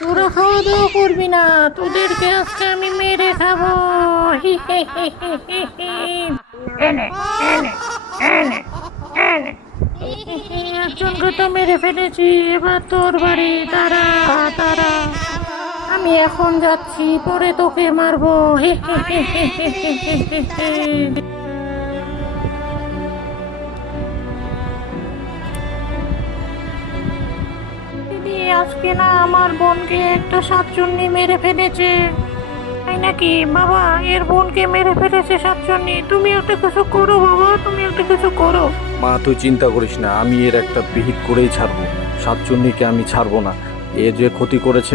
তোরা খাওয়া দাওয়া করবি না, তোদেরকে আজকে আমি মেরে খাবো। হি হি হি হি হি হি। এনে এনে এনে এনে একজনকে তো মেরে ফেলেছি, এবার তোর বাড়ি। তারা তারা আমি এখন যাচ্ছি, পরে তোকে মারবো। হি হি হি হি হি হি হি হি। দিদি, আজকে না আমার বোনকে একটা শাকচুন্নি মেরে ফেলেছে। তাই নাকি বাবা? এর বোনকে মেরে ফেলেছে শাকচুন্নি। তুমি একটা কিছু করো বাবা, তুমি একটা কিছু করো। মা তুই চিন্তা করিস না, আমি এর একটা বিহিত করেই ছাড়বো। সাতচুন্নিকে আমি ছাড়বো না। এ যে ক্ষতি করেছে